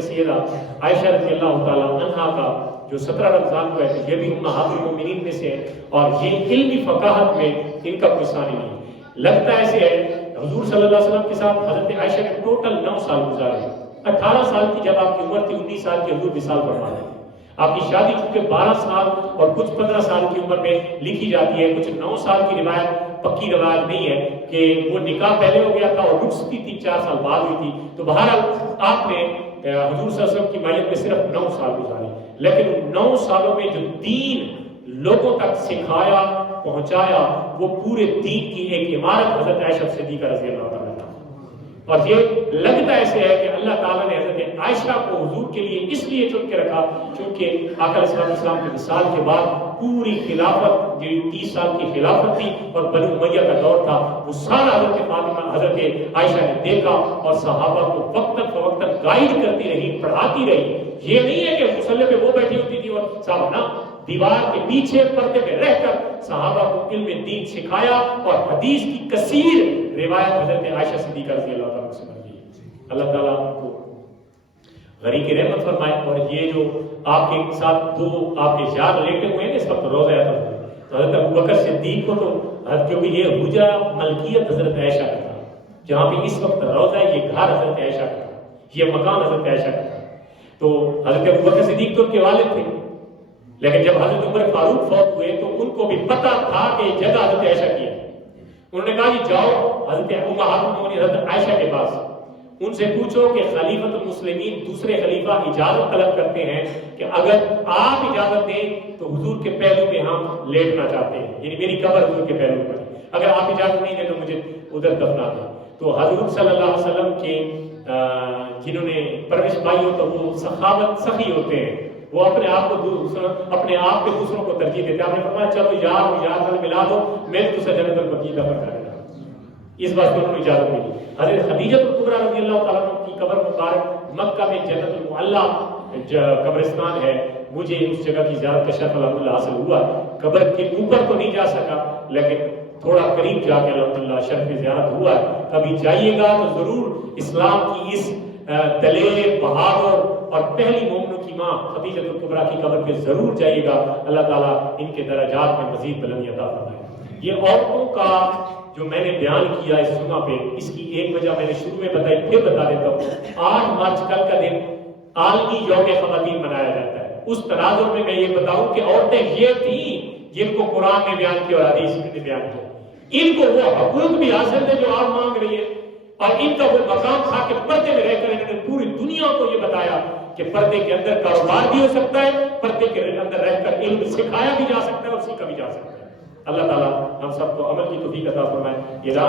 سیدہ عائشہ رضی اللہ تعالیٰ عنہا کا جو 17 رمضان کو ہے یہ بھی امہات المومنین میں سے ہے، اور یہ علمی فقاہت میں ان کا کوئی ثانی نہیں ہے۔ لگتا ایسے ہے حضور صلی اللہ علیہ وسلم کے ساتھ حضرت عائشہ نے ٹوٹل 9 سال گزارے۔ 18 سال کی جب آپ کی عمر تھی، 19 سال کی حضور وصال فرما رہے تھے۔ آپ کی شادی چونکہ 12 سال اور کچھ 15 سال کی عمر میں لکھی جاتی ہے، کچھ 9 سال کی روایت پکی روایت نہیں ہے کہ وہ نکاح پہلے ہو گیا تھا اور رخصتی 3-4 سال بعد ہوئی تھی۔ تو بہرحال آپ نے حضور صلی اللہ علیہ وسلم کی میت میں صرف 9 سال گزارے، لیکن ان 9 سالوں میں جو دین لوگوں تک سکھایا پہنچایا وہ پورے دین کی ایک عمارت حضرت عائشہ صدیقہ رضی اللہ تعالیٰ عنہ۔ اور یہ لگتا ایسے ہے کہ اللہ تعالیٰ نے حضرت عائشہ کو حضور کے لیے اس لیے چن کے رکھا چونکہ آقا علیہ السلام کے وصال کے بعد پوری خلافت جو 30 سال کی خلافت تھی اور بنو امیہ کا دور تھا، وہ سارا حضرت فاطمہ حضرت عائشہ نے دیکھا اور صحابہ کو وقتاً فوقتاً گائیڈ کرتی رہی، پڑھاتی رہی۔ یہ نہیں ہے کہ مصلی پہ وہ بیٹھی ہوتی تھی اور صاحب نہ، دیوار کے پیچھے پردے میں رہ کر صحابہ کو علم دین سکھایا، اور حدیث کی کثیر روایت حضرت عائشہ صدیقہ رضی اللہ تعالیٰ سے ملی۔ اللہ تعالیٰ کو غریق رحمت فرمائے۔ اور یہ جو آپ کے ساتھ 2 آپ کے یار لیٹے ہوئے ہیں اس وقت روضہ پر، تو حضرت ابوبکر صدیق کو تو کیونکہ یہ حجرہ ملکیت حضرت عائشہ کا تھا، جہاں پہ اس وقت روضہ ہے، یہ گھر حضرت عائشہ کا تھا، یہ مکان حضرت عائشہ کا تھا۔ تو حضرت ابوبکر صدیق تو ان کے والد تھے، لیکن جب حضرت عمر فاروق فوت ہوئے تو ان کو بھی پتہ تھا کہ یہ جگہ حضرت عائشہ کی ہے۔ انہوں نے کہا کہ جاؤ حضرت امہات المومنین حضرت عائشہ کے پاس، ان سے پوچھو کہ خلیفۃ المسلمین دوسرے خلیفہ اجازت طلب کرتے ہیں کہ اگر آپ اجازت دیں تو حضور کے پہلو میں ہم لیٹنا چاہتے ہیں، یعنی میری قبر حضور کے پہلو پر، اگر آپ اجازت نہیں دیں تو مجھے ادھر دفنا دیں۔ تو حضور صلی اللہ علیہ وسلم کے جنہوں نے پرورش پائی ہو تو وہ سخاوت سخی ہوتے ہیں، وہ اپنے آپ کو دوسروں کو ترجیح دیتے ہیں۔ آپ نے فرمایا چلو یار ملا دو، میں دوسرا جنت البقیع دفن کر دیتا ہوں۔ اس بات کو انہوں نے اجازت ملی۔ حضرت خدیجہ الکبریٰ رضی اللہ تعالیٰ عنہ کی قبر مبارک مکہ میں جنت المعلیٰ قبرستان ہے، مجھے اس جگہ کی زیارت کا شرف الحمدللہ حاصل ہوا۔ قبر کے اوپر تو نہیں جا سکا لیکن تھوڑا قریب جا کے الحمدللہ شرف زیارت ہوا ہے۔ کبھی جائیے گا تو ضرور اسلام کی اس دلیر بہادر اور پہلی مومنوں کی ماں خدیجہ الکبریٰ کی قبر پہ ضرور جائیے گا۔ اللہ تعالیٰ ان کے درجات میں مزید بلندی عطا فرمائے۔ یہ عورتوں کا جو میں نے بیان کیا اس جمعہ پہ، اس کی ایک وجہ میں نے شروع میں بتائی، پھر بتا دیتا ہوں۔ 8 مارچ کل کا دن عالمی یوم خواتین منایا جاتا ہے۔ اس تناظر میں یہ بتاؤں کہ عورتیں یہ تھیں جن کو قرآن نے بیان کیا اور حدیث نے بیان کیا، ان کو وہ حقوق بھی حاصل تھے جو آپ مانگ رہی ہے، اور ان کا وہ مقام تھا کہ پردے میں رہ کر انہوں نے پوری دنیا کو یہ بتایا کہ پردے کے اندر کاروبار بھی ہو سکتا ہے، پردے کے اندر رہ کر علم سکھایا بھی جا سکتا ہے اور سیکھا بھی جا سکتا ہے۔ اللہ تعالیٰ ہم سب کو عمل کی توفیق عطا فرمائے۔